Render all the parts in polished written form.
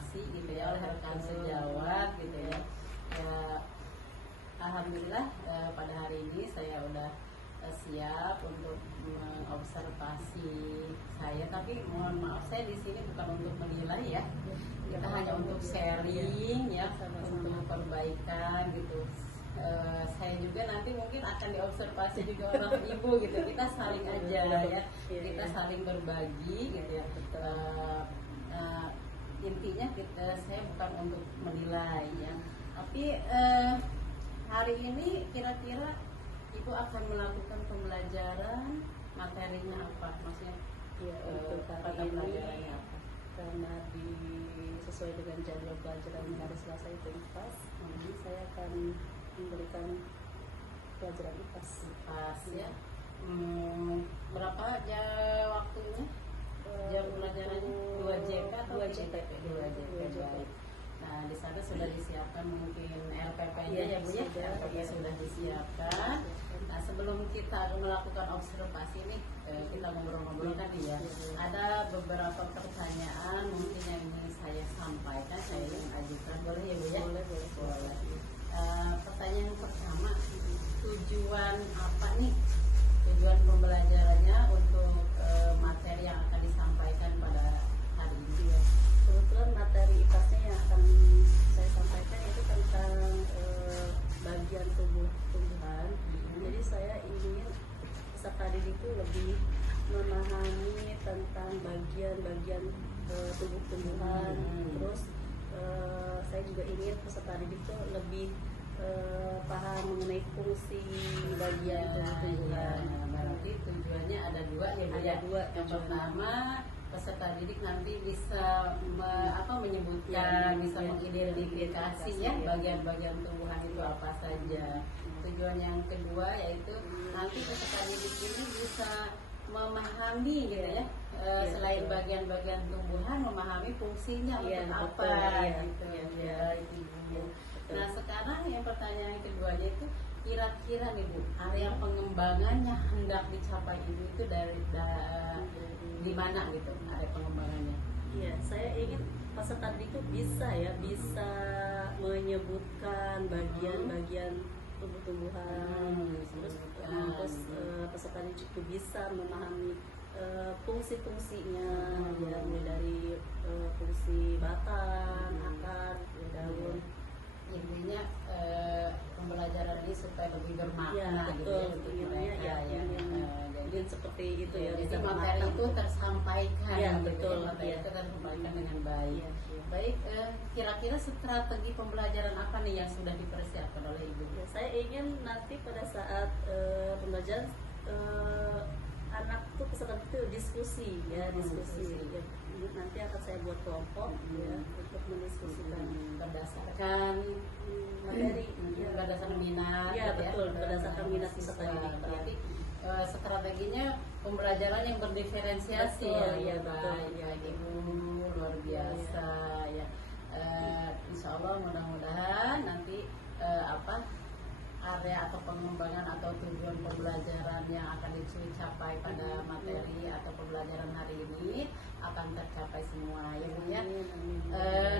dikonfirmasi gitu ya oleh rekan sejawat gitu ya. Alhamdulillah pada hari ini saya udah siap untuk mengobservasi saya, tapi mohon maaf saya di sini bukan untuk menilai ya, kita hanya untuk sharing ya, untuk perbaikan gitu. Saya juga nanti mungkin akan diobservasi juga oleh ibu gitu, kita saling aja ya, kita saling berbagi gitu ya. Intinya saya bukan untuk menilai ya, tapi hari ini kira-kira ibu akan melakukan pembelajaran, materinya apa? Maksudnya pada pelajarannya apa? Karena sesuai dengan jadwal pelajaran hari Selasa itu IPAS, saya akan memberikan pelajaran IPAS. Ya. Berapa waktunya? Jam pelajarannya 2 JP atau 2 JP? 2 JP. Baik. Nah, di sana sudah disiapkan mungkin RPP-nya ya Bu ya, RPP sudah disiapkan. Nah, sebelum kita melakukan observasi nih, kita ngobrol-ngobrol tadi ya, ada beberapa pertanyaan mungkin yang ingin saya sampaikan, saya ingin ajukan, boleh ya Bu ya? Boleh. Pertanyaan pertama, tujuan apa nih? Tujuan pembelajarannya untuk materi yang akan disampaikan pada hari ini ya. Kebetulan materi IPAS-nya yang akan saya sampaikan itu tentang bagian tumbuhan. Jadi saya ingin peserta didik itu lebih memahami tentang bagian-bagian tumbuh-tumbuhan. Terus saya juga ingin peserta didik itu lebih paham mengenai fungsi bagian tumbuh-tumbuhan. Berarti tujuannya ada dua ya Bu ya. Yang pertama, peserta didik nanti bisa menyebutkan, bisa mengidentifikasi ya bagian-bagian tumbuhan itu apa saja. Tujuan yang kedua yaitu nanti peserta didik ini bisa memahami gitu ya, selain bagian-bagian tumbuhan, memahami fungsinya untuk apa gitu ya. Nah, sekarang yang pertanyaan keduanya itu, kira-kira nih Bu, area pengembangan yang hendak dicapai itu dari di mana gitu area pengembangannya? Iya, saya ingin peserta didik itu bisa menyebutkan bagian-bagian tumbuh-tumbuhan, terus peserta didik itu bisa memahami fungsi-fungsinya, ya, mulai dari fungsi batang, akar, daun. Intinya pembelajaran ini supaya lebih bermakna gitu ya untuk mereka ya. Jadi seperti itu ya. Jadi materi itu tersampaikan, betul. Materi itu tersampaikan dengan baik. Baik, kira-kira strategi pembelajaran apa nih yang sudah dipersiapkan oleh Ibu? Ya, saya ingin nanti pada saat pembelajaran anak tuh peserta itu diskusi. Ya. Nanti akan saya buat kelompok ya untuk mendiskusikan berdasarkan materi, berdasarkan minat. Ya, betul, berdasarkan minat peserta didik. Jadi strateginya pembelajaran yang berdiferensiasi. Betul, ya. Betul. Ya, Ibu luar biasa ya. Insya Allah mudah-mudahan nanti area atau pengembangan atau tujuan pembelajaran yang akan dicapai pada materi atau pembelajaran hari ini akan tercapai semua ya Bu ya.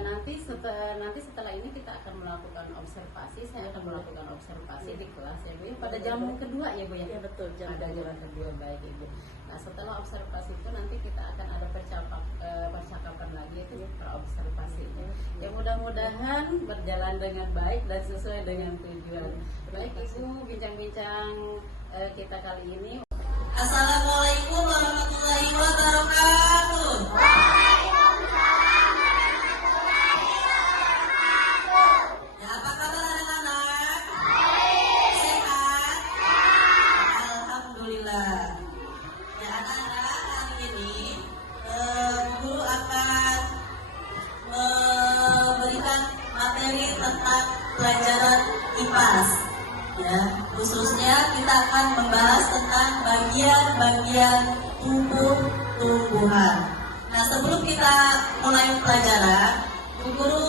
Nanti setelah ini kita akan melakukan observasi, saya akan melakukan observasi di kelas ya Bu ya, pada jam kedua ya Bu ya. Ya, betul, jam kedua. Baik Ibu. Nah, setelah observasi itu nanti kita akan ada percakapan lagi itu praobservasinya. Ya, mudah-mudahan berjalan dengan baik dan sesuai dengan tujuan. Baik Ibu, bincang-bincang kita kali ini. Assalamualaikum warahmatullahi wabarakatuh. Ya, apa kabar anak-anak? Sehat? Alhamdulillah. Ya, anak-anak, hari ini guru akan memberikan materi tentang pelajaran IPAS. Ya, khususnya kita akan membahas tentang bagian-bagian tumbuh-tumbuhan. Nah, sebelum kita mulai pelajaran, Bu Guru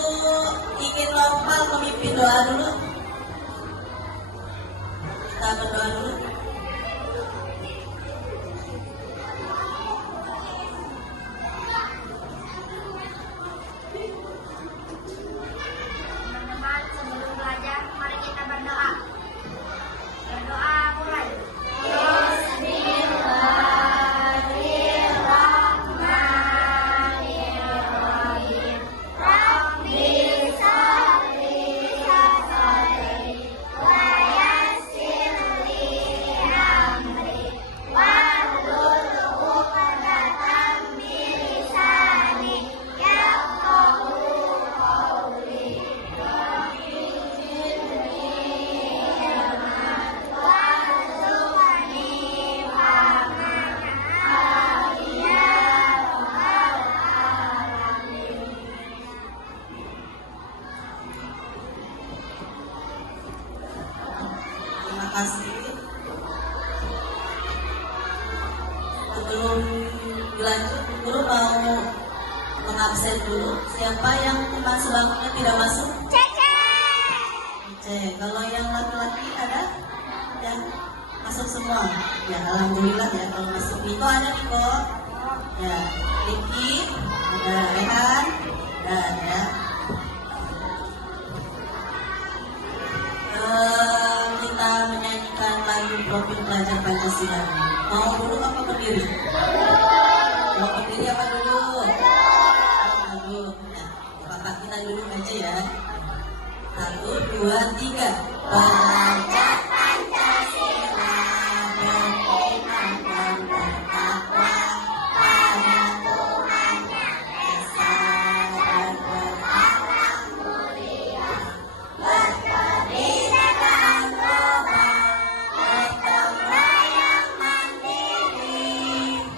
ingin lompat memimpin doa dulu. Kita berdoa dulu. sebelum dilanjut, guru mau mengabsen dulu. Siapa yang teman sebangkunya tidak masuk? Cek. Kalau yang laki-laki ada yang masuk semua? Ya, alhamdulillah ya kalau masuk. Niko ada Niko? Ya, Ricky, ada Rehan, dan ya. Kita menyanyikan lagu Profil Pelajar Pancasila. Mau duduk apa berdiri? Mau berdiri apa duduk? Duduk. Ya, Bapak kita duduk aja ya. 1, 2, 3. Belajar Pancasila, beriman dan bertakwa pada Tuhan Yang Esa dan berakhlak mulia. Berpendidikan global, berkembang yang mandiri,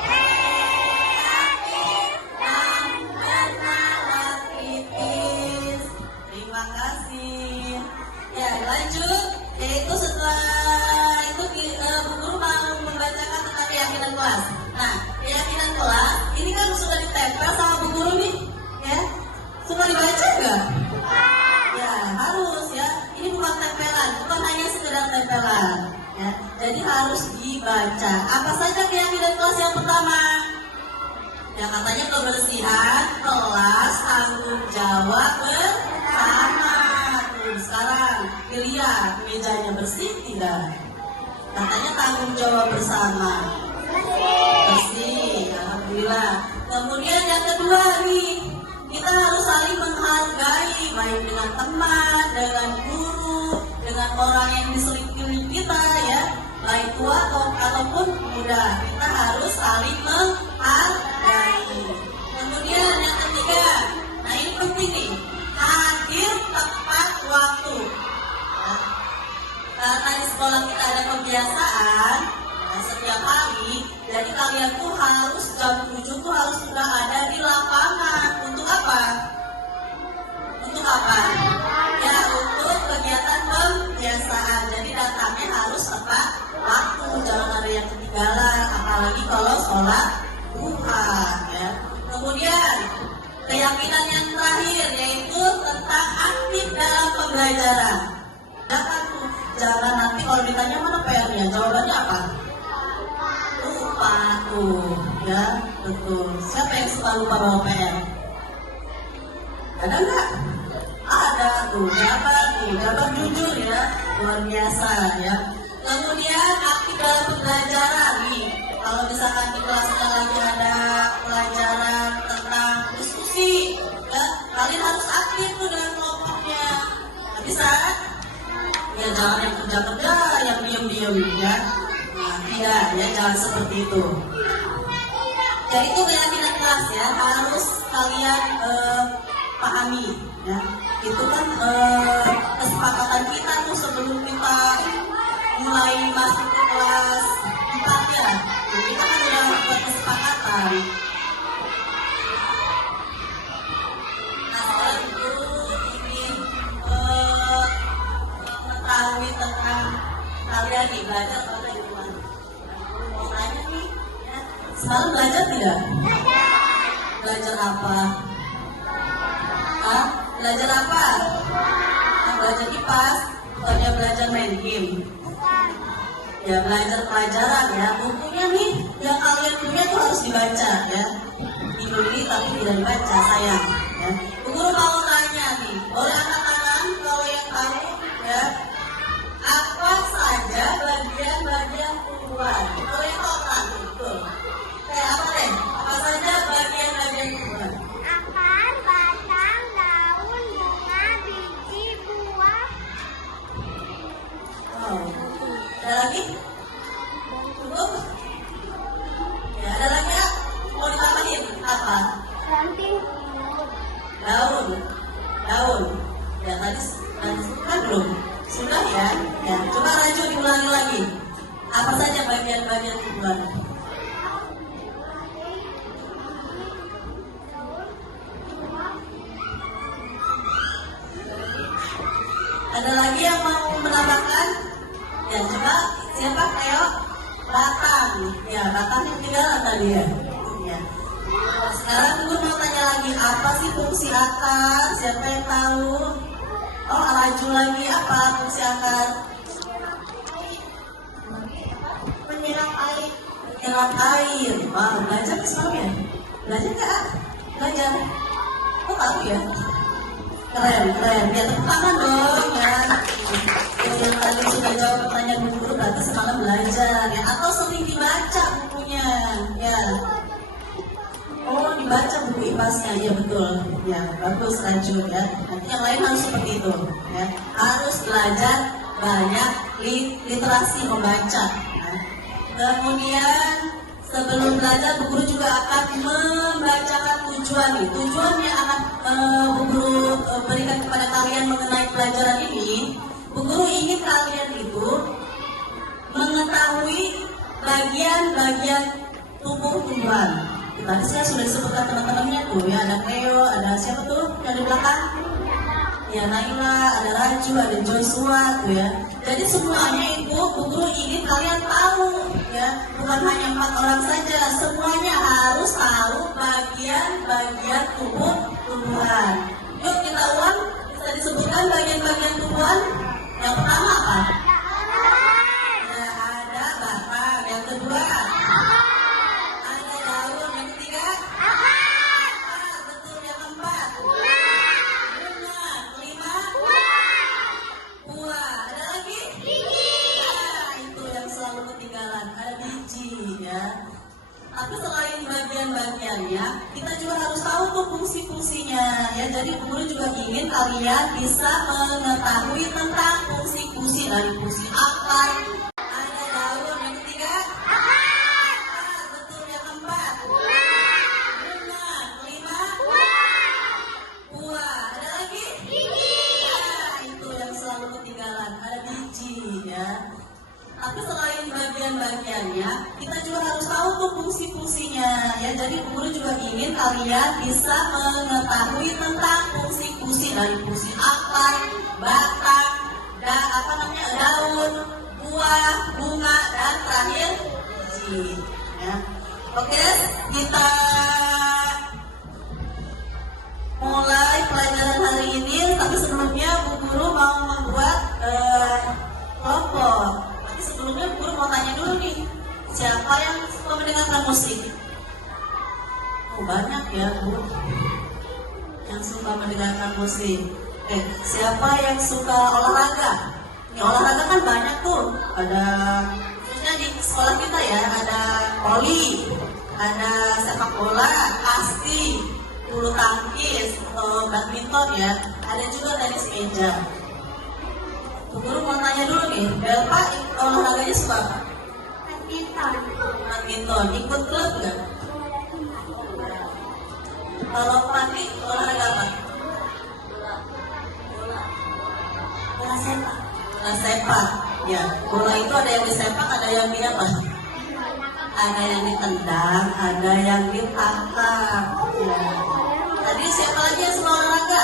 kreatif dan bernalar kritis. Terima kasih. Ya, lanjut. Yaitu setelah itu Bu Guru mau membacakan tentang keyakinan kelas. Nah, keyakinan kelas ini kan sudah ditempel sama Bu Guru nih, ya. Semua dibaca nggak? Ya, harus ya. Ini bukan tempelan, bukan hanya sekedar tempelan. Ya, jadi harus dibaca. Apa saja keyakinan kelas yang pertama? Ya, katanya kebersihan kelas, tanggung jawab bersama. Tuh, sekarang dilihat mejanya bersih tidak? Katanya tanggung jawab bersama. Bersih, alhamdulillah. Kemudian yang kedua nih, kita harus saling menghargai, baik dengan teman, dengan guru, dengan orang yang di sekeliling kita ya, baik tua ataupun muda. Kita harus saling menghargai. Kemudian yang ketiga, nah ini penting nih, hadir tepat waktu. Karena di sekolah kita ada kebiasaan setiap hari, jadi kalian tuh harus jam 7 tuh harus sudah ada di lapangan. Untuk apa? Untuk apa? Ya, untuk kegiatan pembiasaan. Jadi datangnya harus tepat waktu, jangan ada yang ketinggalan, apalagi kalau sholat duha. Ya. Kemudian keyakinan yang terakhir yaitu tentang aktif dalam pembelajaran. Jangan nanti kalau ditanya mana PR-nya, jawabannya apa? Lupa tuh, ya betul. Siapa yang suka lupa bawa PR? Ada nggak? Ada tuh, jabar jujur ya, luar biasa ya. Kemudian aktif dalam pembelajaran nih. Kalau misalkan di kelasnya lagi ada pelajaran tentang diskusi, ya kalian harus aktif tuh dengan kelompoknya. Nah, bisa? Ya jangan yang kerja-kerja, yang diem-diem ya. Nah, tidak ya, jangan seperti itu. Jadi itu keyakinan kelas ya, harus kalian pahami ya. Itu kan kesepakatan kita tuh sebelum kita mulai masuk ke kelas 4 ya. Nah, kita kan udah buat kesepakatan. Nah, sekarang guru ingin mengetahui tentang kalian nih, belajar atau di rumah. Mau tanya nih, ya. Semalam belajar tidak? Belajar apa? Hah? Belajar apa? Nah, belajar IPAS, bukannya belajar main game. Ya belajar pelajaran ya. Bukunya nih yang kalian punya tuh harus dibaca ya. Dibeli tapi tidak dibaca, sayang ya. Guru mau tanya nih, boleh angkat tangan kalau yang tahu ya. Apa saja bagian-bagian tumbuhan? Boleh total betul. Apa deh? Apa saja bagian-bagian tumbuhan? Akar, batang, daun, bunga, biji, buah. Oh. Ada lagi? Cukup? Ya, ada lagi ya? Mau ditambahin apa? Ranting. Daun. Ya tadi kan belum. Sudah ya? Ya, coba Raju diulangi lagi. Apa saja bagian-bagian tumbuhan? Ada lagi yang mau menambahkan? Ya coba, siapa? Ayo. batang. Ya, batangnya ketinggalan tadi ya. Ya. Sekarang gue mau tanya lagi, apa sih fungsi akar? Siapa yang tahu? Oh, Raju lagi, apa fungsi akar? Menyerap air. Menyerap air. Wah, belajar semalam ya? Belajar nggak? Belajar. Oh, tahu ya? Keren, keren. Ya, tepuk tangan dong ya. Yang tadi sudah jawab pertanyaan Bu Guru, berarti semalam belajar ya. Atau sering dibaca bukunya, ya. Oh, dibaca buku IPAS-nya, ya betul. Ya, bagus Raju ya. Nanti yang lain harus seperti itu ya. Harus belajar banyak literasi membaca. Nah, kemudian sebelum belajar, Bu Guru juga akan membacakan tujuan nih. Tujuan yang akan Bu Guru berikan kepada kalian mengenai pelajaran ini. Bu Guru ingin kalian itu mengetahui bagian-bagian tubuh tumbuhan. Tadi saya sudah disebutkan teman-temannya tuh ya, ada Cleo, ada siapa tuh yang di belakang? Ya, Naila, ada Raju, ada Joshua tuh ya. Jadi semuanya itu Bu Guru ingin kalian tahu ya, bukan hanya 4 orang saja, semuanya harus tahu bagian-bagian tubuh tumbuhan. Yuk kita ulang, bisa disebutkan bagian-bagian tumbuhan. Yang pertama apa? Ya, ada batang. Yang kedua? Ada daun. Yang ketiga? Betul. Yang keempat? Bunga. Kelima? Buah. Ada lagi? Itu yang selalu ketinggalan, ada biji ya. Tapi selain bagian-bagiannya, kita juga harus tahu tuh fungsi-fungsinya ya. Jadi Bu Guru juga ingin kalian bisa mengetahui tentang fungsi-fungsi dari fungsi akar. Ada daun. Yang ketiga? Betul. Yang keempat? Bunga. Kelima? Buah. Ada lagi? Itu yang selalu ketinggalan, ada biji ya. Tapi selain bagian-bagiannya, kita juga harus tahu tuh fungsi-fungsinya ya. Jadi Bu Guru juga ingin kalian bisa mengetahui tentang fungsi-fungsi dari fungsi akar, batang, daun, buah, bunga, dan terakhir biji ya. Oke, kita mulai pelajaran hari ini. Tapi sebelumnya Bu Guru mau membuat kelompok. Sebelumnya Bu Guru mau tanya dulu nih, siapa yang suka mendengarkan musik? Oh, banyak ya Bu yang suka mendengarkan musik. Siapa yang suka olahraga? Ini olahraga kan banyak tuh. Ada khususnya di sekolah kita ya, ada voli, ada sepak bola, kasti, bulu tangkis, badminton ya. Ada juga tenis meja. Bu Guru mau tanya dulu nih, Belpa olahraganya suka apa? Badminton. Ikut klub nggak? Kalau Pati olahraga apa? Bola sepak. Bola sepak. Ya, bola itu ada yang disepak, ada yang di apa? Ada yang ditendang, ada yang ditangkap. Ya. Tadi siapa lagi yang suka olahraga?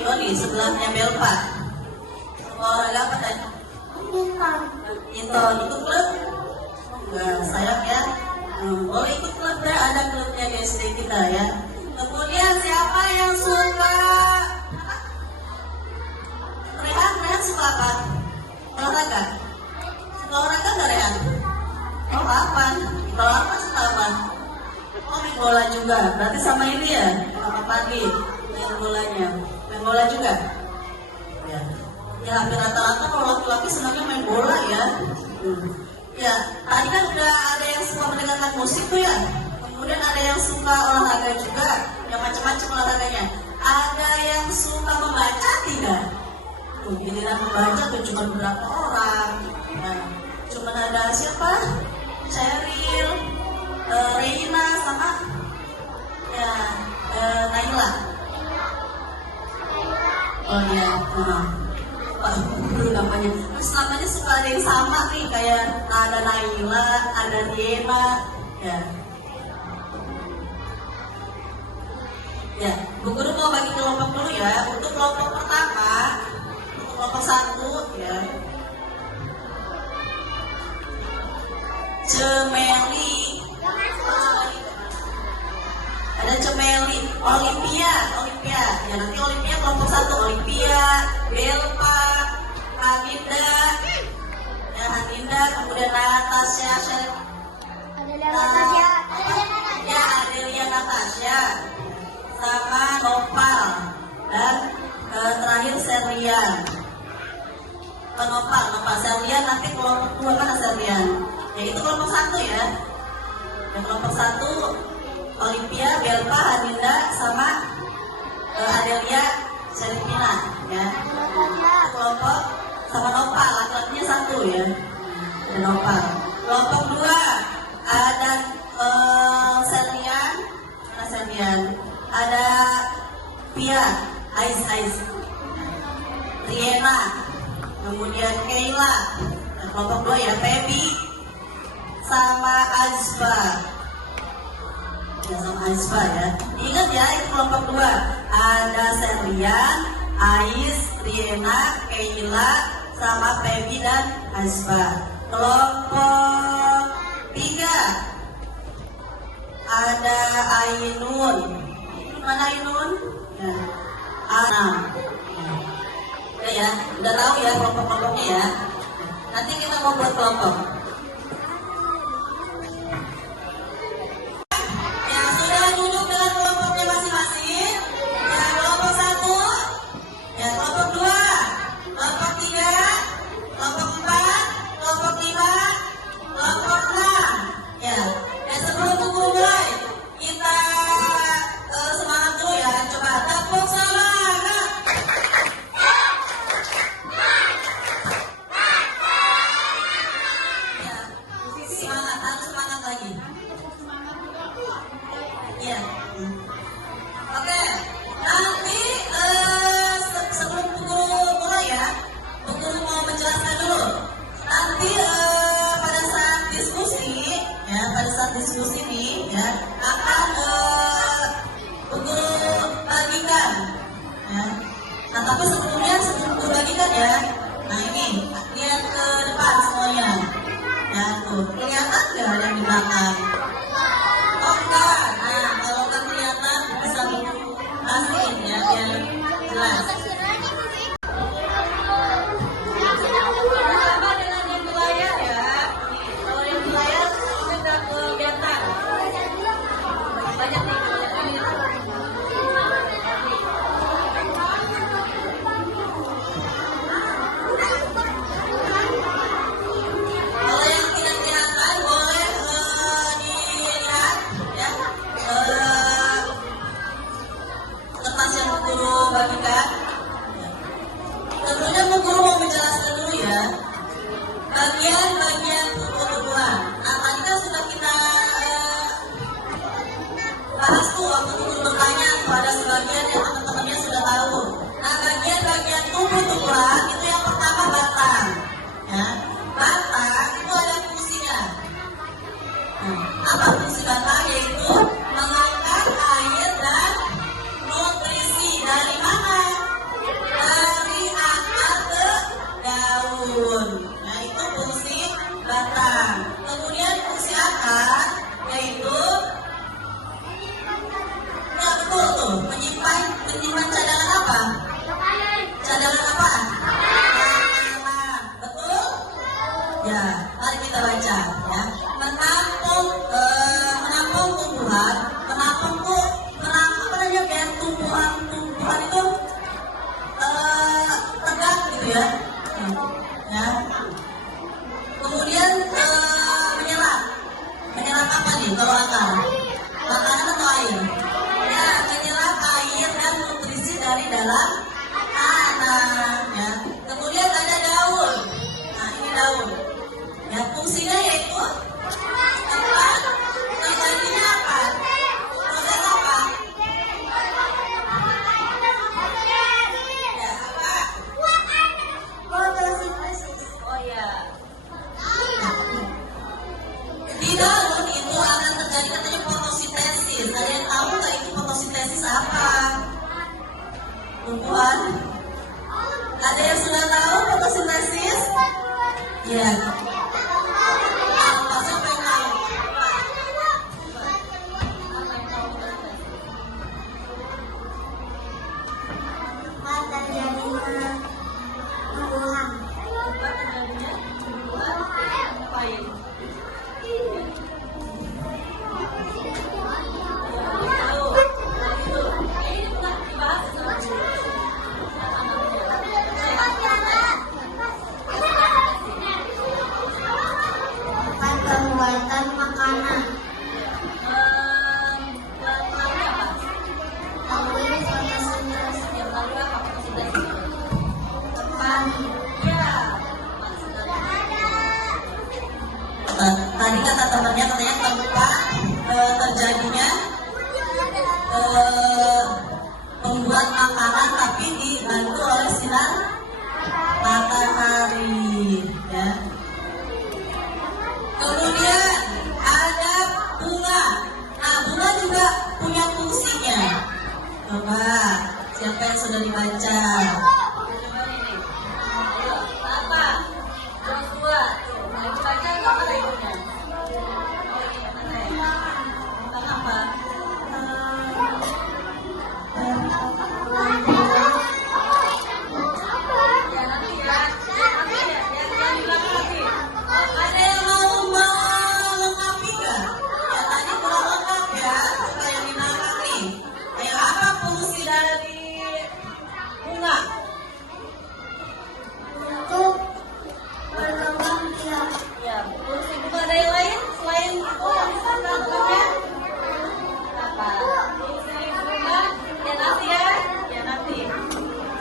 Yoni, sebelahnya Belpa. Olahraga apa tadi? Badminton. Ikut klub? Enggak, sayang ya. Boleh ikut klub ya, ada klubnya di SD kita ya. Kemudian siapa yang suka Rehan suka apa? Olahraga? Suka olahraga nggak Rehan? Oh, apa? Kalau apa suka apa? Oh, main bola juga. Berarti sama ini ya, sama pagi main bolanya. Main bola juga? Ya. Ya, hampir rata-rata kalau laki-laki senangnya main bola ya. Ya, tadi kan udah ada yang suka mendengarkan musik tuh ya. Kemudian ada yang suka olahraga juga, yang macam-macam olahraganya. Ada yang suka membaca tidak? Giliran membaca tuh cuma beberapa orang. Nah, cuma ada siapa? Cheryl, Reina sama ya Naila. Oh iya, dulu namanya. Terus namanya suka ada yang sama nih, kayak ada Naila, ada Riena, ya. Ya, Bu Guru mau bagi kelompok dulu ya. Untuk kelompok pertama, untuk kelompok 1 ya. cemeli, ada cemeli, Olimpia, ya nanti Olimpia kelompok 1, Olimpia, Belpa, Haninda, ya Haninda, kemudian Natasha, ya Adelia Natasha, sama Nopal, dan terakhir Serlian. Nopal, Serlian nanti kelompok 2 mana Serlian? Ya itu kelompok 1 ya. Yang kelompok 1 Olimpia, Belpa, Haninda, sama Adelia Serpina ya. Kelompok sama Nopal, laki-lakinya 1 ya. Ada Nopal. Kelompok 2 ada Serlian, ada Pia, Ais, Riena, kemudian Keila. Dan kelompok 2 ya, Pebi sama Azba. Ya, sama Azba ya. Ingat ya, itu kelompok 2. Ada Serlian, Ais, Riena, Keila, sama Pebi dan Azba. Kelompok 3 ada Ainun. Mana Ainun? Ya. Anam. Udah ya, udah tahu ya kelompok-kelompoknya ya. Nanti kita mau buat kelompok. Ya sudah duduk dengan kelompoknya masing-masing. Ya kelompok 1, ya kelompok 2, kelompok 3, kelompok 4, kelompok 5, kelompok 6. Ya, dan sebelum mulai kita semangat dulu ya. Coba tepuk semangat. Ya, semangat, harus semangat lagi. Ya. Oke, nanti sebelum Bu Guru mulai ya, Bu Guru mau menjelaskan dulu. Nanti pada saat diskusi nih ya akan Bu Guru bagikan ya. Nah tapi sebelum Bu Guru bagikan ya, nah ini lihat ke depan semuanya ya, tuh kelihatan nggak ada yang di belakang? Oh enggak, nah kalau nggak kelihatan bisa Bu Guru kasihin ya biar jelas. Tentunya Bu Guru mau menjelaskan dulu ya bagian-bagian tumbuh-tumbuhan. Nah tadi kan sudah kita bahas tuh waktu Bu Guru bertanya kepada sebagian yang teman-temannya sudah tahu. Nah bagian-bagian tumbuh-tumbuhan itu yang pertama batang ya. Batang itu ada fungsinya. Apa fungsi batang? Yaitu mengangkat air dan nutrisi dari mana? Dari akar ke daun. Nah itu fungsi batang. Kemudian fungsi akar yaitu ya betul tuh menyimpan cadangan apa? Cadangan apa? Makanan. Betul? Ya, mari kita baca ya. Menampung tumbuhan, menampung apa namanya biar tumbuhan itu tegak gitu ya. Ya. Kemudian menyerap apa nih kalau akar? Makanan atau air? Ya, menyerap air dan nutrisi dari dalam tanah. Ya. Kemudian ada daun. Nah ini daun. Ya fungsinya yaitu apa? Terjadinya apa? Proses apa? Ya apa? Fotosintesis. Oh ya. Di daun itu akan terjadi katanya fotosintesis. Ada yang tahu nggak itu fotosintesis apa? Tumbuhan? Ada yang sudah tahu fotosintesis? Ya. Apa siapa yang kegiatan makanan. Bulan lalu apa? Tahun fotosintesis. Yang lalu apa? Fotosintesis. Tempat. Ya. Tadi kata temannya katanya tempat terjadinya pembuat makanan tapi dibantu oleh sinar matahari, ya. Kemudian ada bunga. Nah, bunga juga punya fungsinya. Coba siapa yang sudah dibaca? Coba ini. Ayo, apa? Joshua. Tuh, baca apa ibunya? Oh, ini mana ya? Tentang apa? Ya, nanti ya. Nanti ya. Yang bilang nanti. Ada yang mau melengkapi nggak? Ya tadi belum lengkap ya, coba yang dimakan nih. Ayo, apa fungsi dari bunga? Untuk berkembang biak. Ya, fungsi bunga ada yang lain selain itu yang disebutkan bunga? Apa? Fungsi bunga? Ya nanti ya. Ya nanti.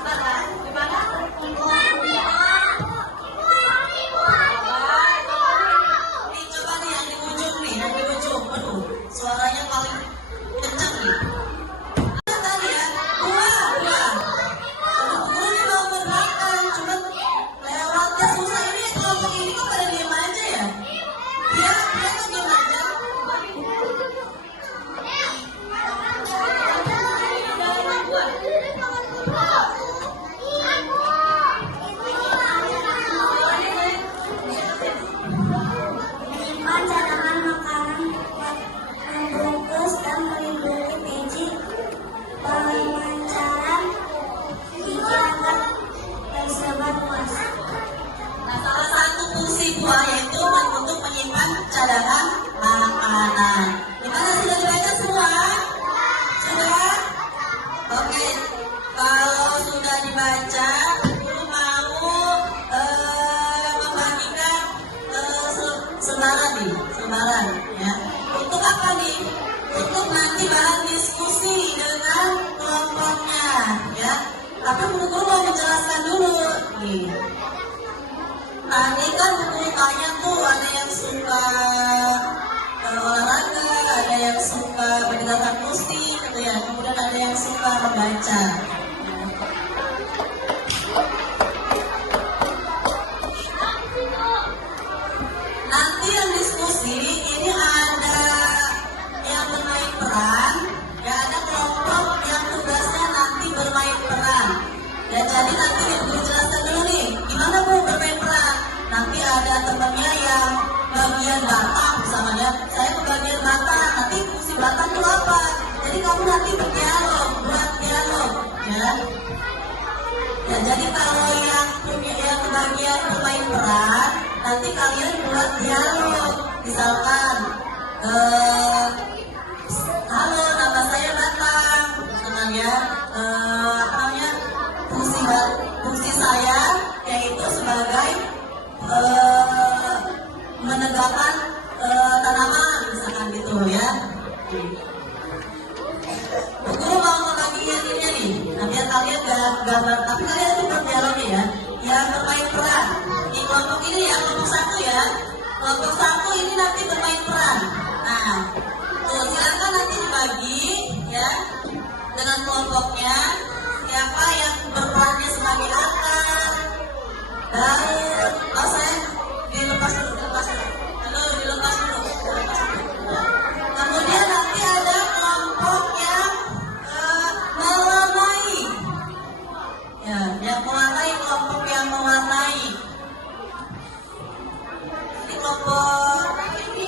Sana, gimana? Nih coba nih yang di ujung nih, yang di ujung. Aduh, suaranya paling kencang nih. Apa tadi ya? Bunga, bunga. Bunga ini mau bermakan, cuma lewatnya susah. Ini kelompok ini kok pada diem aja ya? Dia kok diem aja? Menyimpan cadangan makanan membungkus dan melindungi biji pemancaran biji agar tersebar luas. Nah, salah satu fungsi buah yaitu untuk menyimpan cadangan makanan. Gimana sudah dibaca semua? Sudah? Oke. Kalau sudah dibaca, Guru mau membagikan semaran nih, semaran ya. Untuk apa nih? Untuk nanti bahan diskusi dengan kelompoknya, ya. Tapi Guru mau menjelaskan dulu nih. Tadi kan Guru tanya tuh ada yang suka olahraga, ada yang suka mendengarkan musik, gitu ya. Kemudian ada yang suka membaca. Nanti yang diskusi ini ada yang bermain peran, ya ada kelompok yang tugasnya nanti bermain peran. Ya jadi nanti Guru jelaskan dulu nih, gimana Bu bermain peran? Nanti ada temennya yang bagian batang misalnya, saya ke bagian batang, nanti fungsi batang itu apa? Jadi kamu nanti berdialog, buat dialog, ya. Ya jadi kalau yang punya yang bagian bermain peran, nanti kalian buat dialog, misalkan, halo nama saya Batang, misalkan ya, apa namanya, fungsi saya yaitu sebagai menegakkan tanaman, misalkan gitu ya. Guru mau membagikan ini nih, nah biar kalian gambar, tapi kalian itu berdialog ya, yang bermain peran. Di kelompok ini ya, kelompok satu ya, kelompok satu ini nanti bermain peran. Nah, tuh silakan nanti dibagi ya dengan kelompoknya, siapa yang berperannya sebagai akar, daun, oh saya dilepas dulu, halo dilepas dulu. Kemudian nanti ada kelompok yang mewarnai, ya, yang mewarnai, kelompok yang mewarnai. Ini kelompok ini.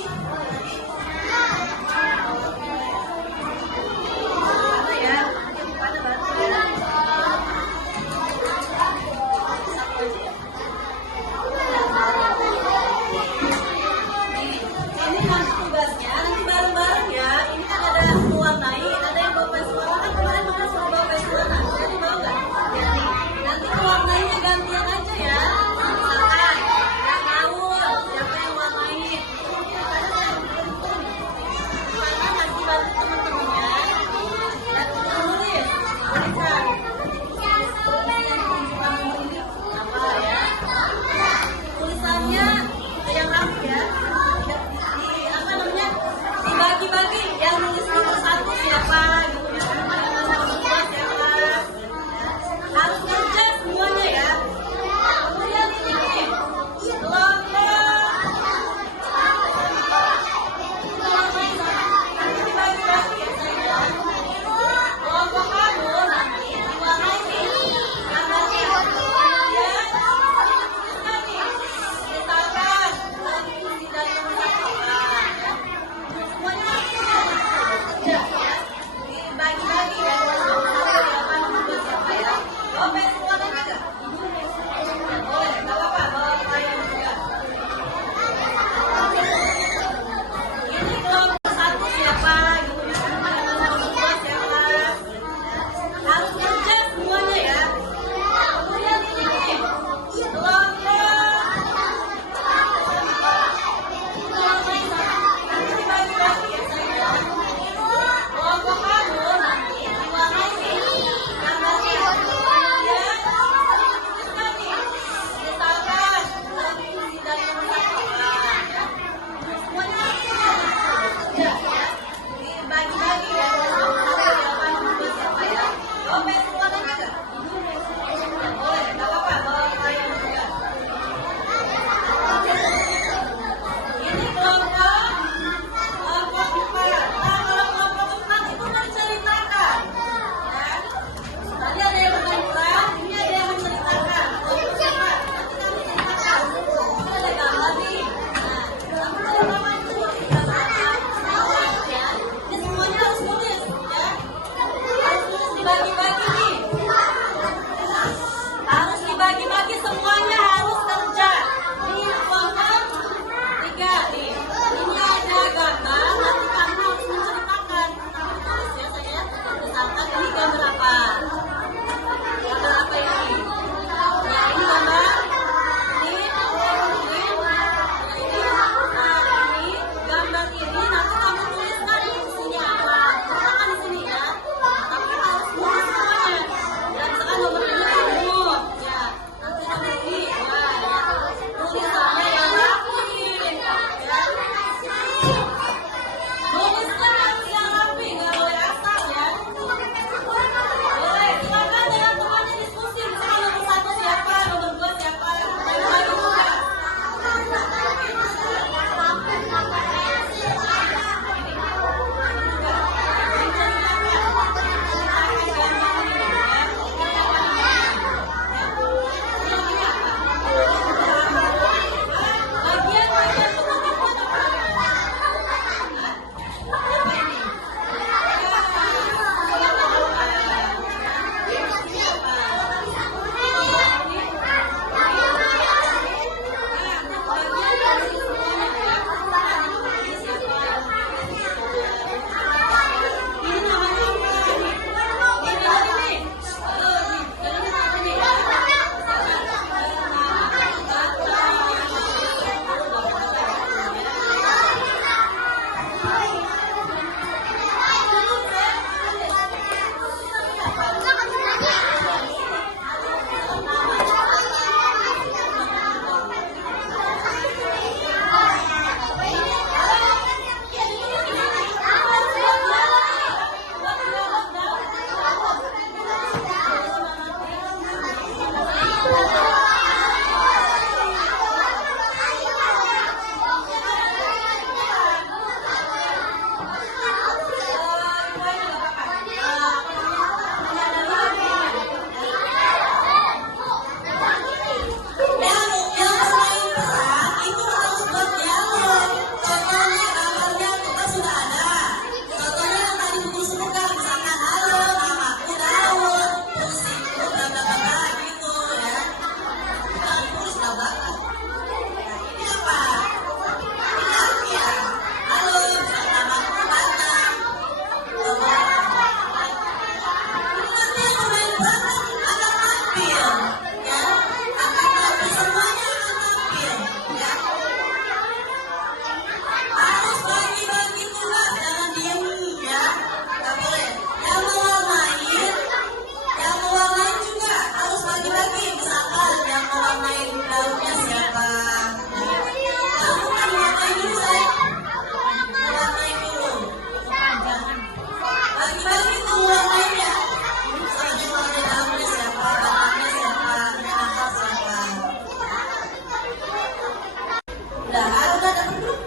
Udah dapat belum?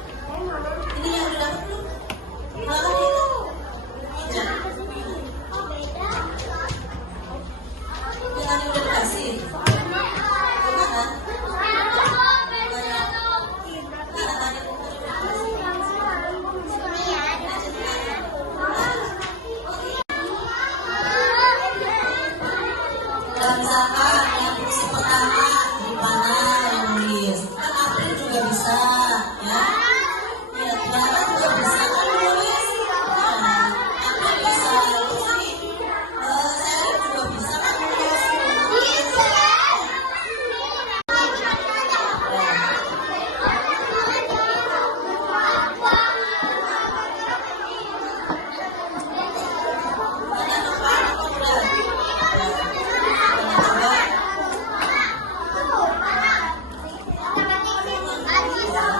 Ini yang udah dapat belum? Silakan itu. Ya. Yang udah dikasih. Gimana? Dan misalkan yang fungsi pertama di mana yang nulis? Kan April juga bisa, ya. Ya, Tiara juga bisa kan nulis. Nah, April bisa. Terus ini, Sally juga bisa kan nulis. Banyak lupa, udah. Coba.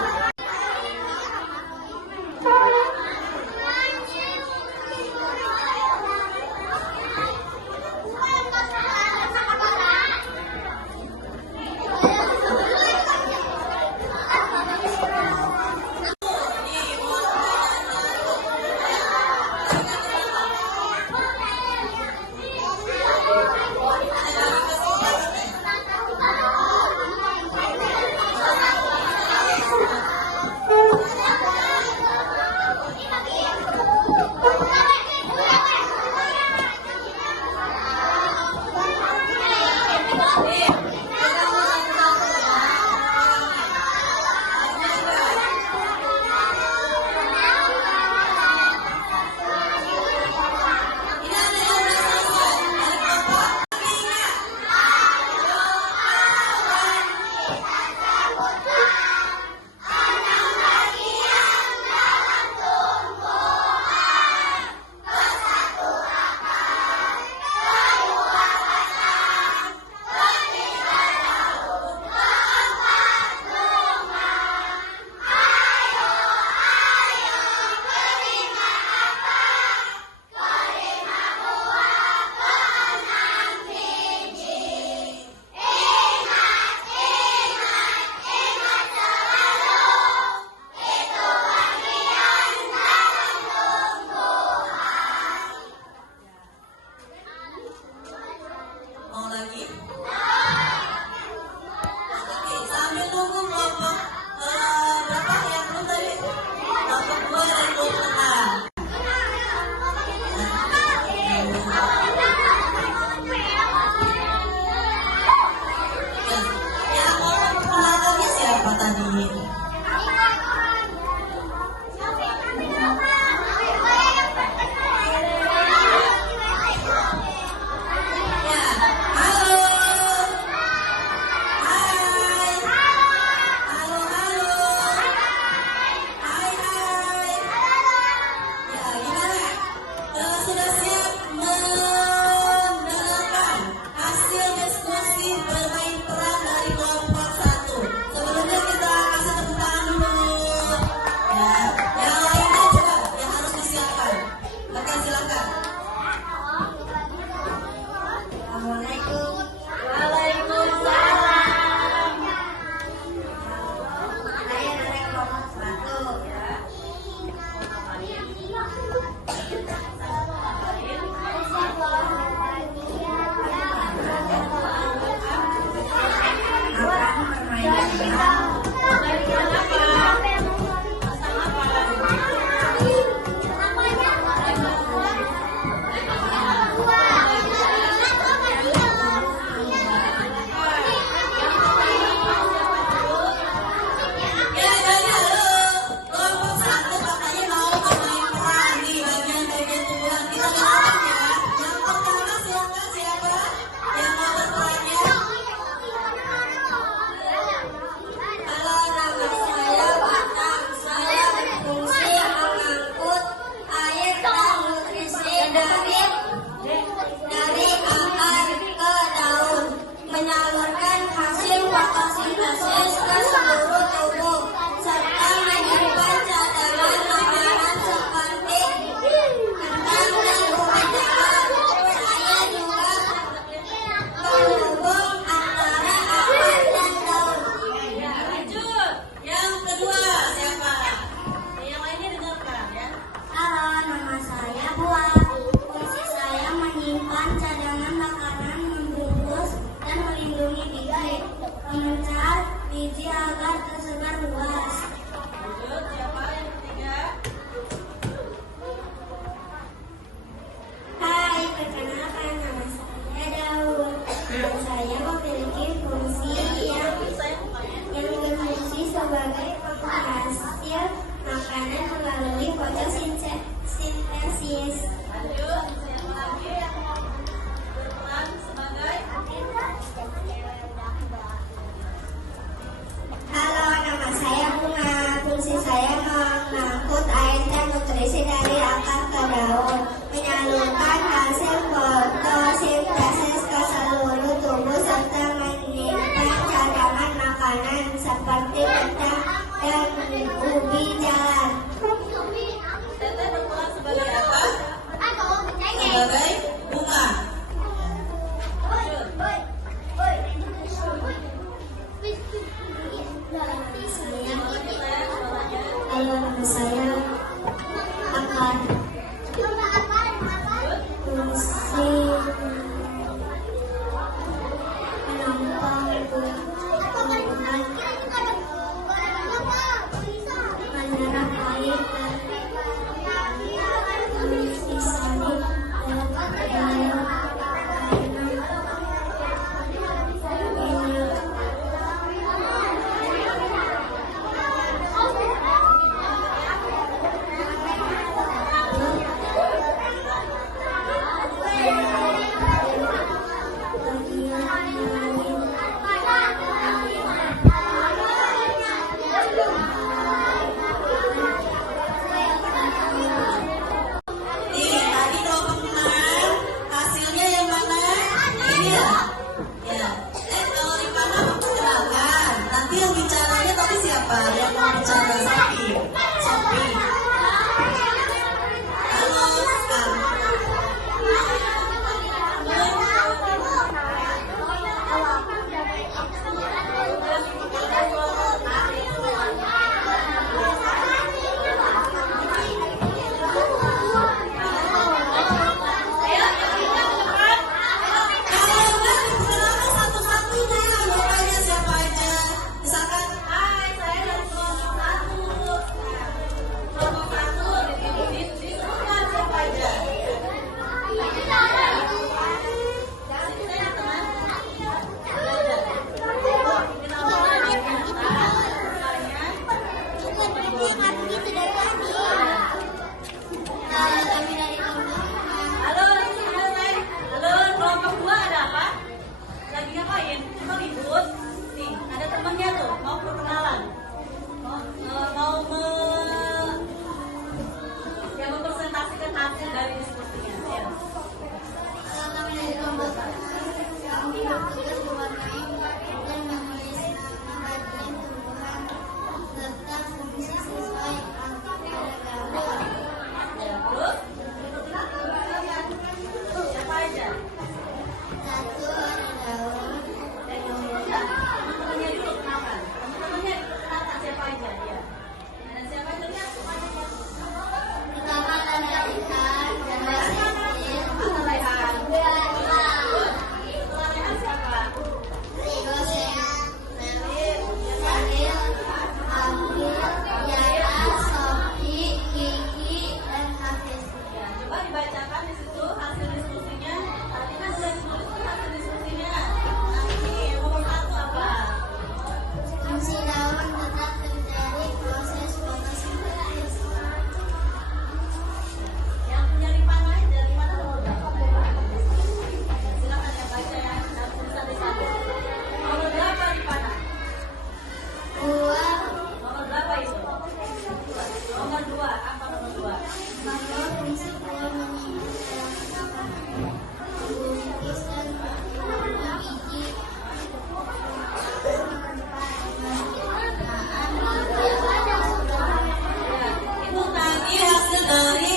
seperti kentang dan ubi jalan. Teteh berperan sebagai apa? Sebagai bunga. Kalau nama saya akan fungsi menampang lingkungan, menyerap air dan sisanya dalam keadaan Nih, tadi kelompok 6 hasilnya yang mana? Ini ya. Ya. Kalau Rifana mau perkenalkan. Nanti yang bicaranya tadi siapa? Yang mau bicara Sofi. Sofi. Halo, kalau enggak diperkenalkan satu-satu deh anggotanya siapa aja. Misalkan, Hai, saya dari kelompok 1. Kelompok 1 disebutkan siapa aja? Halo, halo, kelompok 2 ada apa? Lagi ngapain? Cuma ribut. Nih, ada temennya tuh, mau perkenalan. Yang mempresentasikan hasil dari diskusinya. Ya. Ya, terus? Siapa aja? Temen-temennya dulu kenalkan. Temen-temennya kenalkan siapa aja, ya. Ada siapa aja? Kelalaian siapa? Ya, coba dibacakan di situ hasil diskusinya. Tadi kan sudah ditulis tuh hasil diskusinya. Nanti yang nomor 1 apa? Fungsi daun tetap terjadi proses fotosintesa. Yang punya Rifana dari mana nomor berapa? Silakan ya baca ya. Dan tulisan di sana. Nomor berapa Rifana? Buah Nomor berapa itu? Nomor 2. Apa nomor 2? bahwa fungsi buah meningkatkan bungkus dan biji. Ya, itu tadi hasil dari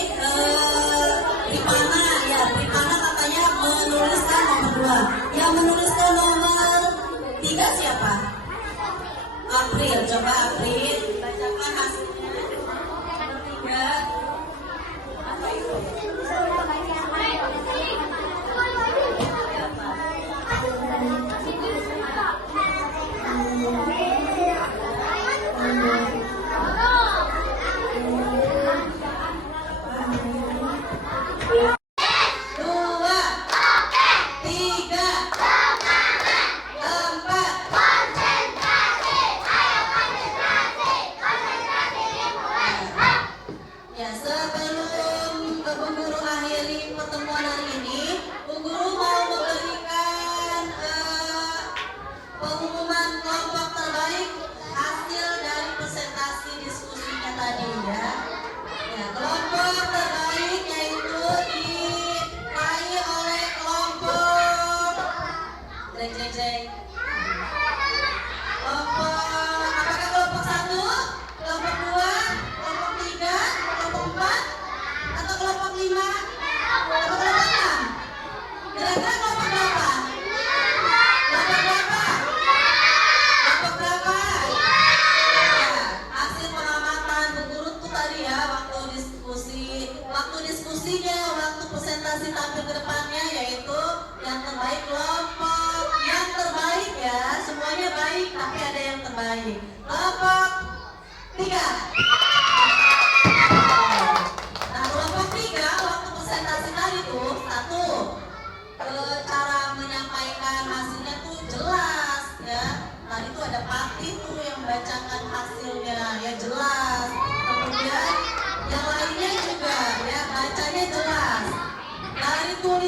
Rifana. Ya, Rifana katanya menuliskan nomor 2. Yang menuliskan nomor 3 siapa? April. Coba April bacakan hasilnya. nomor 3. Apa itu? Siapa? Dua, tiga, empat. Ya, sebelum Bu Guru akhiri pertemuan hari ini, Bu Guru mau memberikan pengumuman kelompok terbaik hasil dari presentasi.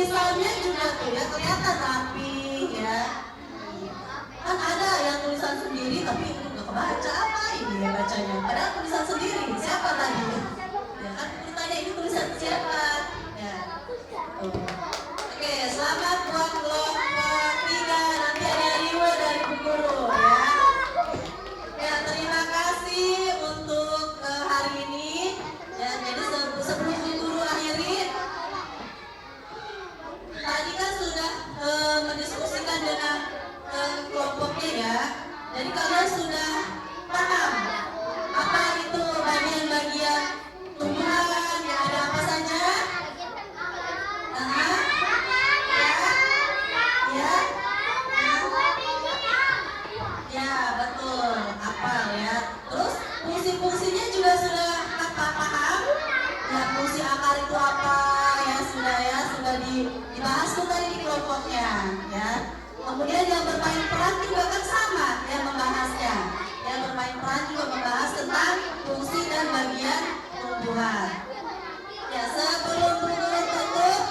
tulisannya juga tuh ya kelihatan rapi ya. Kan ada yang tulisan sendiri tapi nggak kebaca, apa ini ya bacanya, padahal tulisan sendiri. Siapa tadi ya kan ditanya ini tulisan siapa ya. Oke, selamat buat kelompok 3. Nanti ada reward dari Bu Guru ya. Ya, terima kasih untuk hari ini ya. Jadi sebelum Bu Guru akhiri, tadi kan sudah mendiskusikan dengan kelompoknya ya. Jadi kalian sudah paham apa itu bagian-bagian tumbuhan yang ada apa saja? Ya, ya betul, hafal ya. Terus fungsi-fungsinya juga sudah paham? Ya, fungsi akar itu apa? Ya sudah dibahas tuh tadi di kelompoknya ya. Kemudian yang bermain peran juga kan sama ya membahasnya. Yang bermain peran juga membahas tentang fungsi dan bagian tumbuhan. Ya, sebelum Bu Guru tutup,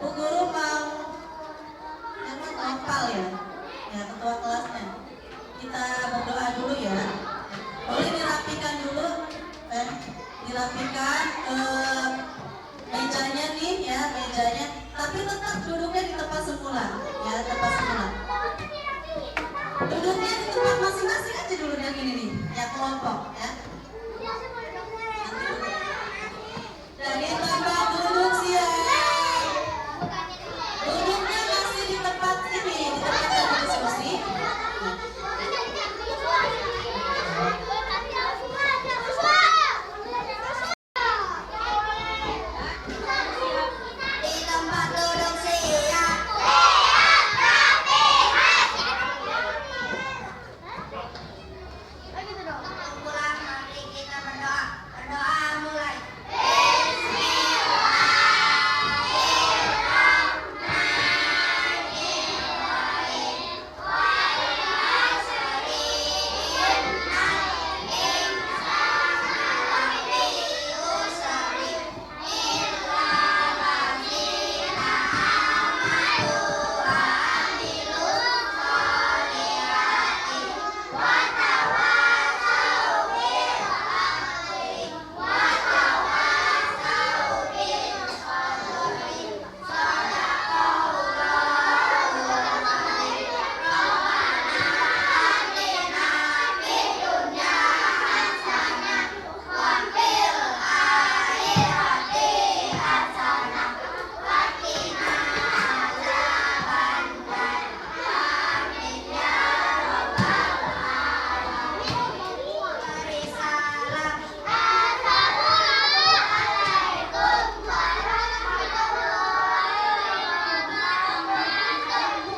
Bu Guru mau hafal ya. Ya, ketua kelasnya. Kita berdoa dulu ya. Boleh dirapikan dulu, dirapikan mejanya nih ya, mejanya. Tapi tetap duduknya di tempat semula, ya tempat semula. Duduknya di tempat masing-masing aja dulu yang ini nih, ya kelompok ya. Dari tempat duduk siap. Duduknya masih di tempat ini, di tempat yang diskusi. Di tempat duduk siap. Pulang, mari kita berdoa. Berdoa mulai.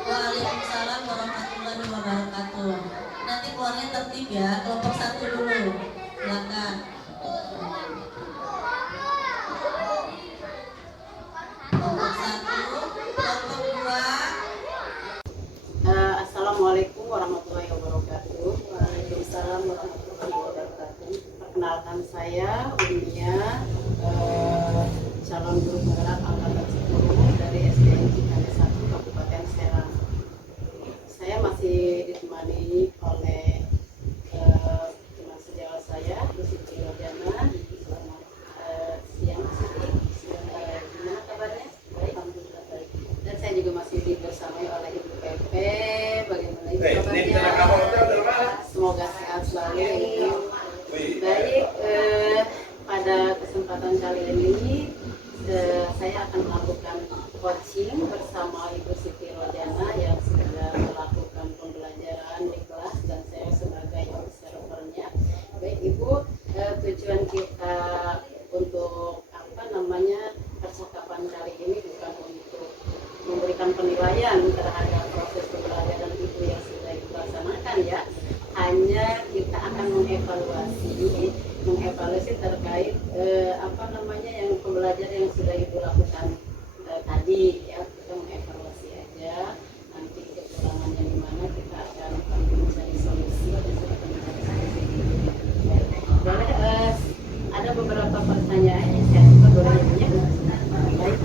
Waalaikumsalam warahmatullahi wabarakatuh. Nanti keluarnya tertib ya. Kelompok 1 dulu. Silakan. Kelompok 1, kelompok 2. Assalamualaikum warahmatullahi wabarakatuh. Waalaikumsalam warahmatullahi wabarakatuh. Perkenalkan saya Unia, calon guru penggerak angkatan 10 dari SDN Cikande 1 Kabupaten Serang. Saya masih ditemani oleh teman sejawat saya, Bu Siti Rojana. Selamat siang, Siti. Gimana kabarnya? Baik, alhamdulillah baik. Dan saya juga masih dibersamai oleh Ibu PP. Bagaimana Ibu kabarnya? Semoga sehat selalu. Baik, pada kesempatan kali ini saya akan melakukan coaching bersama Ibu Siti Rojana yang sedang melakukan pembelajaran di kelas dan saya sebagai observernya. Baik Ibu, tujuan kita untuk percakapan kali ini bukan untuk memberikan penilaian terhadap proses pembelajaran Ibu yang sudah dilaksanakan ya. Hanya kita akan mengevaluasi terkait yang pembelajaran yang sudah Ibu lakukan tadi ya. Kita mengevaluasi aja, nanti kekurangannya di mana kita akan mencari solusi dan kita akan mencari solusi. Boleh ada beberapa pertanyaan yang saya boleh ya. Baik,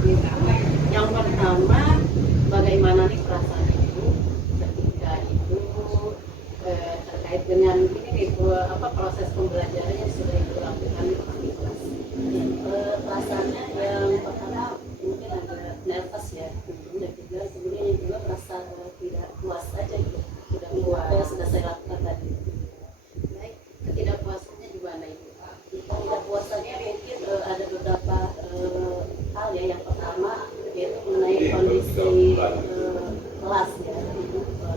proses pembelajaran yang sudah Ibu lakukan di kelas? Perasaannya yang pertama mungkin agak nervous ya, dan juga kemudian yang kedua merasa tidak puas aja gitu, tidak puas apa yang sudah saya lakukan tadi. Baik, ketidakpuasannya di mana Ibu? Ketidakpuasannya mungkin ada beberapa hal ya. Yang pertama yaitu mengenai kondisi kelas ya,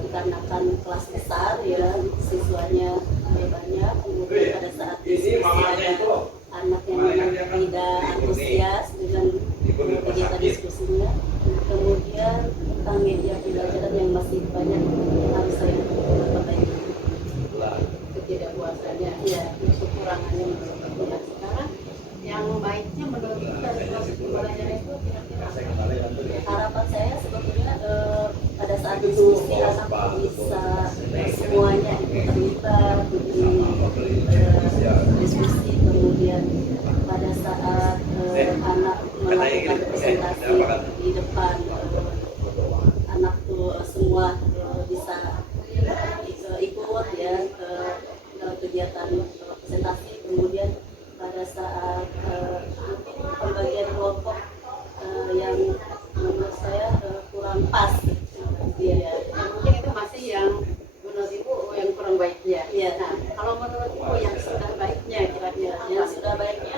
dikarenakan kelas besar ya, siswanya banyak, kemudian pada saat diskusi ada anak yang memang tidak antusias dengan kegiatan diskusinya, kemudian tentang media pembelajaran yang masih banyak yang harus saya perbaiki. Ketidakpuasannya, ya, kekurangannya menurut Ibu. Nah, sekarang yang baiknya menurut Ibu dari proses pembelajaran itu kira-kira apa? Harapan saya sebetulnya pada saat diskusi anak bisa semuanya ikut terlibat di diskusi, kemudian pada saat anak melakukan presentasi di depan anak tuh semua bisa ikut ya dalam kegiatan presentasi, kemudian pada saat pembagian kelompok yang menurut saya kurang pas Ya, mungkin itu masih yang menurut Ibu yang kurang baiknya. ya. Nah, kalau menurut Ibu yang sudah baiknya kira-kira Yang sudah baiknya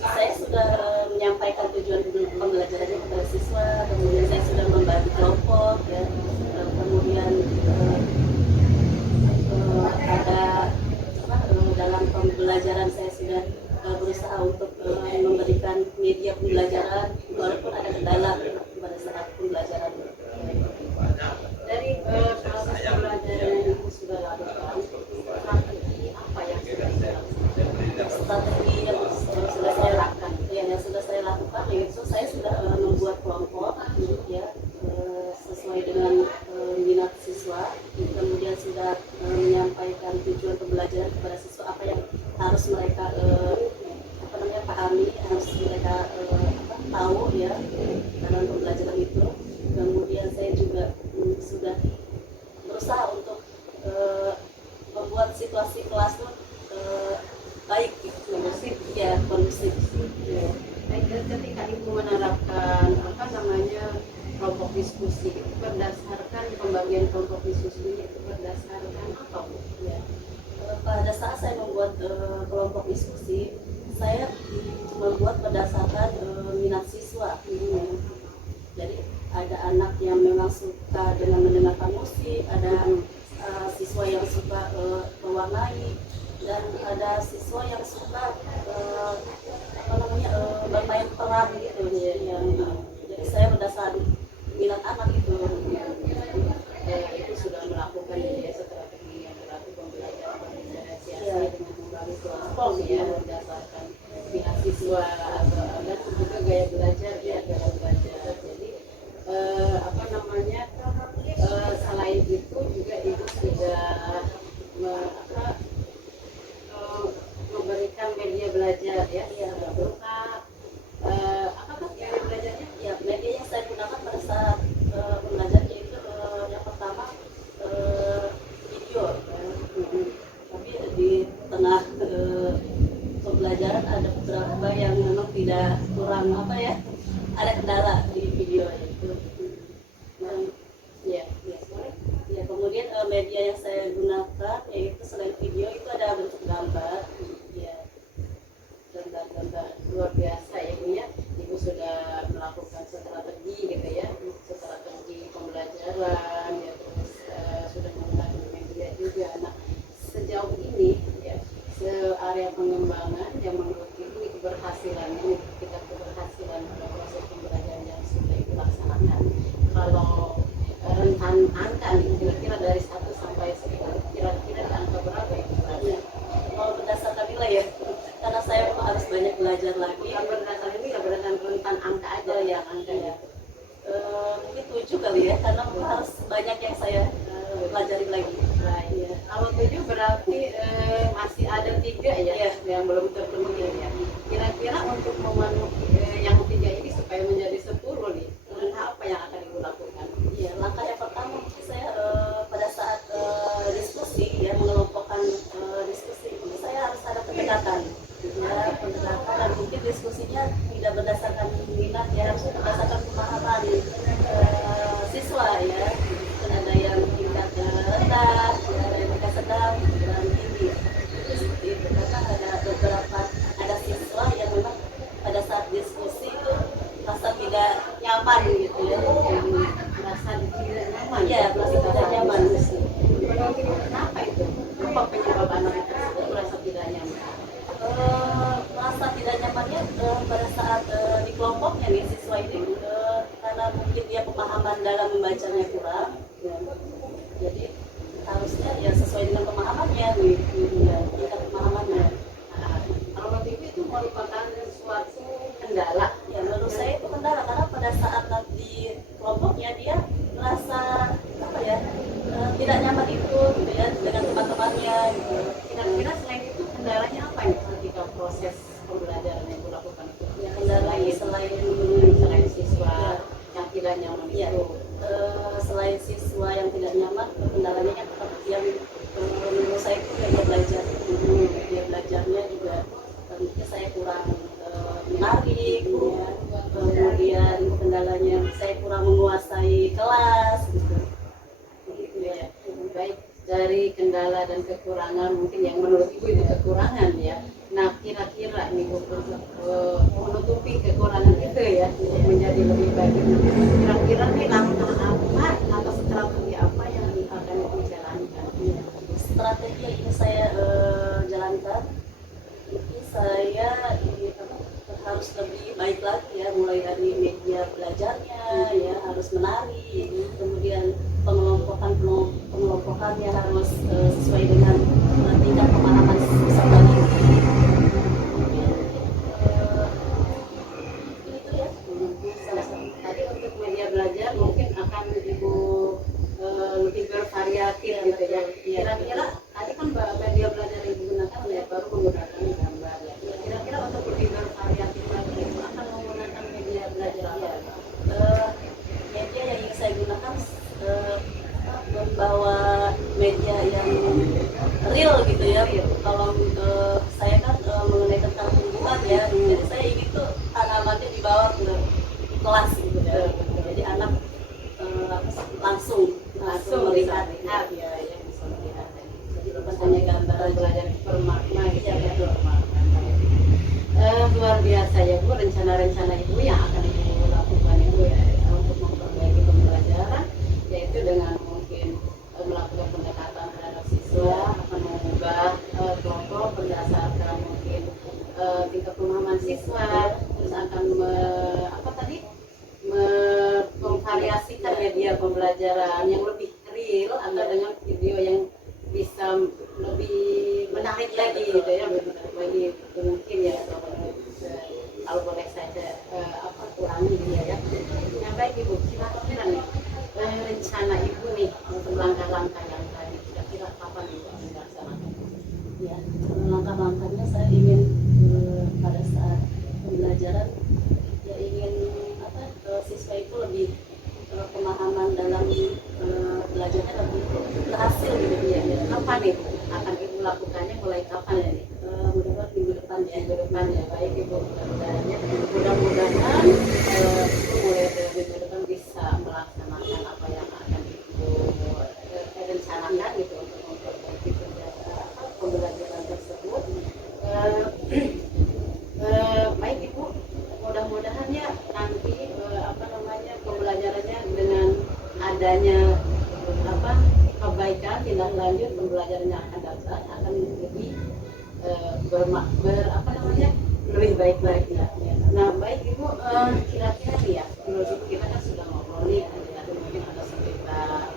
saya sudah menyampaikan tujuan pembelajarannya kepada siswa, kemudian saya sudah membagi kelompok ya, kemudian ada dalam pembelajaran saya sudah berusaha untuk memberikan media pembelajaran walaupun ada kendala pada saat pembelajaran. dari proses pembelajaran yang Ibu sudah lakukan, strategi apa yang sudah dilakukan? Strategi yang sudah saya lakukan, yang sudah saya lakukan yaitu saya sudah membuat kelompok ya sesuai dengan minat siswa, kemudian sudah menyampaikan tujuan pembelajaran kepada siswa, apa yang harus mereka pahami, harus mereka tahu ya dalam pembelajaran itu. Kemudian saya juga sudah berusaha untuk membuat situasi kelas itu baik, kondusif ya, kondusif. Ya. Baik, ketika Ibu menerapkan kelompok diskusi itu berdasarkan pembagian kelompok diskusi itu berdasarkan apa Bu? Ya. Pada saat saya membuat kelompok diskusi, saya membuat berdasarkan minat siswa. Jadi ada anak yang memang suka dengan mendengarkan musik, ada siswa yang suka mewarnai, dan ada siswa yang suka bermain peran gitu ya. Jadi saya berdasarkan minat anak itu. Itu sudah melakukan ya strategi yang berarti pembelajaran dengan membagi kelompok ya berdasarkan minat siswa dan juga gaya belajar ya, gaya belajar. Jadi selain itu juga Ibu sudah memberikan media belajar ya, berupa apakah media belajarnya? Ya, media yang saya gunakan pada saat belajar yaitu yang pertama video. Tapi di tengah pembelajaran ada beberapa yang memang tidak kurang ada kendala di video itu. Ya, kemudian media yang saya gunakan yaitu selain video itu ada bentuk gambar. Ya, gambar luar biasa ya Bu ya. Ibu sudah melakukan strategi gitu ya, strategi pembelajaran ya, terus sudah menggunakan media juga. Nah, sejauh ini ya, area pengembangan yang menurut Ibu itu keberhasilannya, kita keberhasilan pada proses pembelajaran yang sudah Ibu laksanakan. Kalau rentan angka nih, kira-kira dari 1 sampai 10, kira-kira angka berapa Ibu? ya. Kalau berdasarkan nilai ya, karena saya harus banyak belajar lagi. Bukan berdasarkan ini, ya berdasarkan rentan angka aja ya, angka ya. Mungkin 7 kali ya, karena harus banyak yang saya pelajari lagi. Baik. Ya. Kalau 7 berarti masih ada 3 ya, yang belum terpenuhi ya. Kira-kira untuk memenuhi yang 3 ini supaya menjadi 10 nih, langkah apa yang akan Ibu lakukan? Ya, langkah yang pertama saya pada saat diskusi ya mengelompokkan dalam membacanya kurang, ya. Jadi harusnya ya sesuai dengan pemahamannya nih, ya, tingkat pemahamannya. Nah, kalau menurut Ibu itu merupakan suatu kendala. Ya menurut saya itu kendala karena pada saat nanti kelompoknya dia merasa apa ya tidak nyaman itu gitu ya dengan teman-temannya gitu. Kira-kira selain itu kendalanya apa ya ketika proses pembelajaran yang dilakukan itu? Ya kendalanya selain siswa yang tidak nyaman ya, itu. selain siswa yang tidak nyaman, kendalanya kan tetap yang menurut saya itu media belajar. Media belajarnya juga tentunya saya kurang menarik, ya. Kemudian kendalanya saya kurang menguasai kelas, gitu. Gitu ya. Baik, dari kendala dan kekurangan mungkin yang menurut Ibu itu kekurangan ya. Nah, kira-kira ini untuk menutupi kekurangan itu ya, untuk menjadi lebih baik. Kira-kira nih langkah apa atau strategi apa yang akan Ibu jalankan? Strategi yang ingin saya jalankan, ini saya ini harus lebih baik lagi ya, mulai dari media belajarnya ya harus menarik, kemudian pengelompokannya harus sesuai dengan tingkat pemahaman peserta didik. Kemudian itu ya salah satu. Tadi untuk media belajar mungkin akan Ibu lebih bervariatif gitu ya. Kira-kira tadi kan media belajar yang digunakan ya baru menggunakan gambar ya. Kira-kira untuk lebih bervariatif lagi Ibu akan menggunakan media belajar apa? Media yang ingin saya gunakan membawa media yang real gitu ya. Kalau saya kan mengenai tentang tumbuhan ya, jadi saya ingin tuh tanamannya dibawa ke kelas gitu ya. Jadi anak langsung melihat ya yang bisa melihat. jadi bukan hanya gambar aja. Belajar bermakna gitu ya. Luar biasa ya Bu, rencana-rencana Ibu yang akan Ibu lakukan itu ya untuk memperbaiki pembelajaran, yaitu dengan mungkin melakukan pendekatan terhadap siswa, akan mengubah kelompok berdasarkan mungkin tingkat pemahaman siswa, terus akan memvariasikan media pembelajaran yang lebih real atau dengan video yang bisa lebih menarik lagi gitu ya, lebih menarik lagi mungkin ya kalau boleh saya kurangi dia ya. Yang baik Ibu, kira-kira nih rencana Ibu nih untuk langkah-langkah yang tadi kira-kira kapan Ibu akan melaksanakan? Ya, langkah-langkahnya saya ingin pada saat pembelajaran ya ingin siswa itu lebih pemahaman dalam belajarnya lebih berhasil gitu ya. Kapan Ibu akan Ibu lakukannya, mulai kapan ya? Mudah-mudahan minggu depan ya. Minggu depan ya, baik Ibu. Mudah-mudahan Ibu mulai dari minggu depan bisa melaksanakan apa yang akan Ibu rencanakan gitu untuk memperbaiki pembelajaran tersebut. Baik Ibu, mudah-mudahan ya nanti pembelajarannya dengan adanya kebaikan tindak lanjut pembelajaran yang akan datang akan lebih lebih baik lagi. Nah baik Ibu, kira-kira nih ya menurut Ibu kita kan sudah ngobrol nih ada mungkin ada sekitar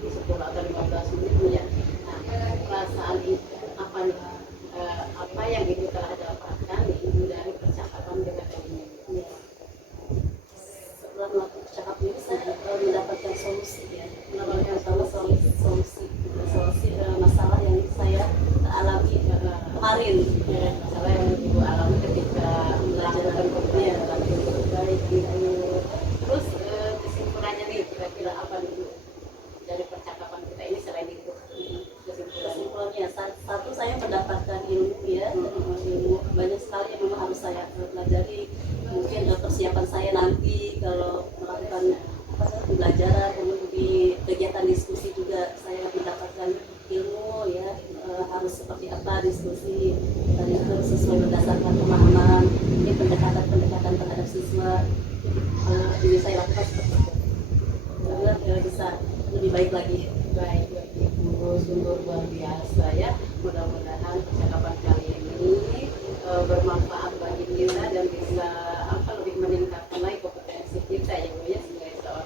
10 atau 15 menit ya. Nah perasaan Ibu apa nih, apa yang Ibu telah dapatkan Ibu dari percakapan dengan ini? Setelah melakukan percakapan ini saya mendapatkan solusi ya, mendapatkan solusi masalah yang saya alami kemarin ya, Masalah yang Ibu alami ketika melakukan pembelajaran itu baik Ibu. Terus kesimpulannya nih kira-kira apa nih Bu dari percakapan kita ini selain itu? Kesimpulannya satu saya mendapatkan ilmu ya, ilmu banyak sekali yang memang harus saya pelajari. Mungkin persiapan saya nanti kalau melakukan pembelajaran, kemudian di kegiatan diskusi juga saya mendapatkan ilmu ya, harus seperti apa diskusi dan itu sesuai berdasarkan pemahaman, ini pendekatan terhadap siswa. Ini saya lakukan seperti itu agar bisa lebih baik lagi. Baik Ibu, sungguh luar biasa ya. Mudah-mudahan percakapan kali ini bermanfaat bagi kita dan bisa lebih meningkatkan lagi kompetensi kita ya Bu ya sebagai seorang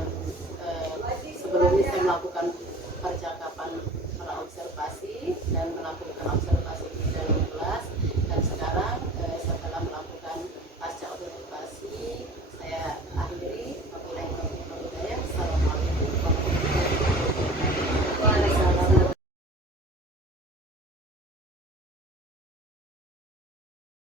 bagus.